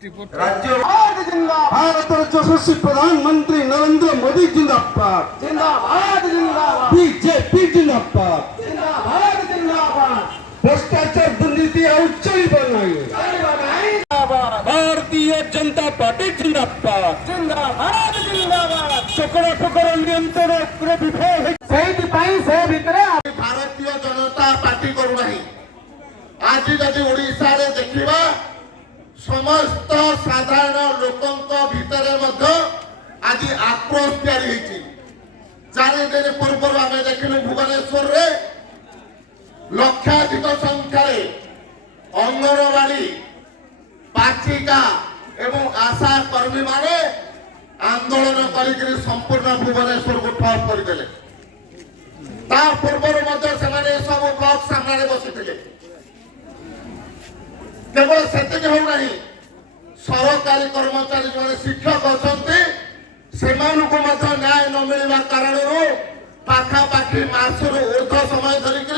राज्य भारत यशस्वी प्रधानमंत्री नरेंद्र मोदी जिंदाबाद जिंदाबाद जिंदाबाद बीजेपी जिंदाबाद जिंदाबाद जिंदाबाद भ्रष्टाचार दुर्नीति उच्चाई बनाई भारतीय जनता पार्टी जिंदाबाद जिंदाबाद जिंदाबाद टुकड़ा टुकड़ा नियंत्रण विफल से भितरे भारतीय जनता पार्टी करूना आज जदि ओडिशा रे देखिबा समस्त साधारण लोकंक भितरे मध्य आज आक्रोश तैयारी होती 4 दिन पूर्व आम देखिलु भुवनेश्वर रे लक्षाधिक संख्यार अंगनवाड़ी पाचिका एवं आशा कर्मी माने आंदोलन करी संपूर्ण भुवनेश्वर को ठप करदेले ता पूर्व सब ब्लॉक सामने बसी केवल सेतिक होना सरकारी कर्मचारी जो शिक्षक अच्छा से न्याय न मिलवा कारण पाखापाखि मासर ऊर्ध समय धरिक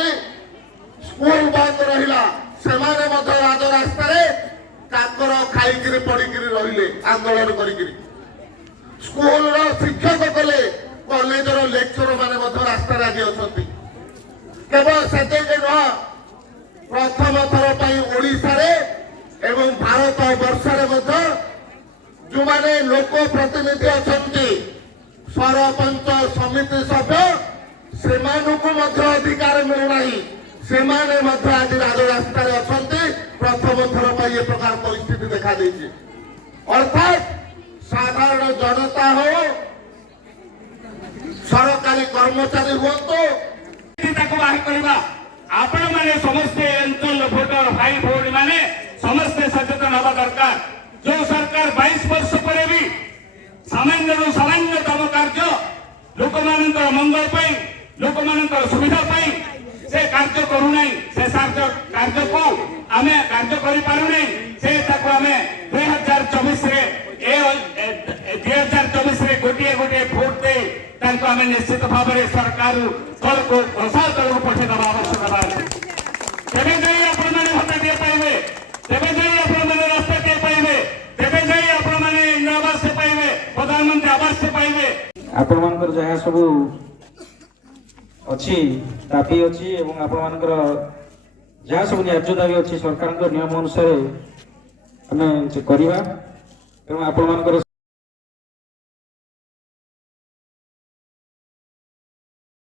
स्कूल बंद रहा से राजरास्त काकर खाई पड़िक रहिले आंदोलन कर स्कूल शिक्षक कले कॉलेज लेक्चर मैंने रास्त आज अच्छा केवल से नुह प्रथम थर ओडिशा एवं भारत वर्ष जो माने लोक प्रतिनिधि अच्छा सरपंच समिति सभ्य से अधिकार मिलूना आज राजरास्त अच्छा प्रथम थर पर ये प्रकार परिस्थिति देखा देती अर्थात साधारण जनता हो सरकारी कर्मचारी हूँ आपण माने समस्ते अंचल भोटर भाई भौणी माने समस्ते सचेतन हवा दरकार जो सरकार 22 वर्ष पर भी सामान्यतम कार्य लोक मानकर मंगल पाई लोक मानकर सुविधा पाई से कार्य करू नहीं से कार्य को आमे कार्य करि पारु नहीं से ताको आमे 2024 रे 2024 रे गोटिए गोटिए भोट दे ताको आमे निश्चित भाव में सरकार कल को प्रसार कर पठे दबा आवश्यक तेरे जाई आपण माने भत्ता दे पाइबे तेरे जाई आपण माने रास्ता दे पाइबे तेरे जाई आपण माने इंदिरा आवास पाइबे प्रधानमंत्री आवास पाइबे आपण मानकर जहा सब अच्छी दाबी अच्छी एवं आपण मानकर जहा सब न्याय्य दाबी अच्छी सरकार नियम अनुसार आम करवा एवं आपण मानकर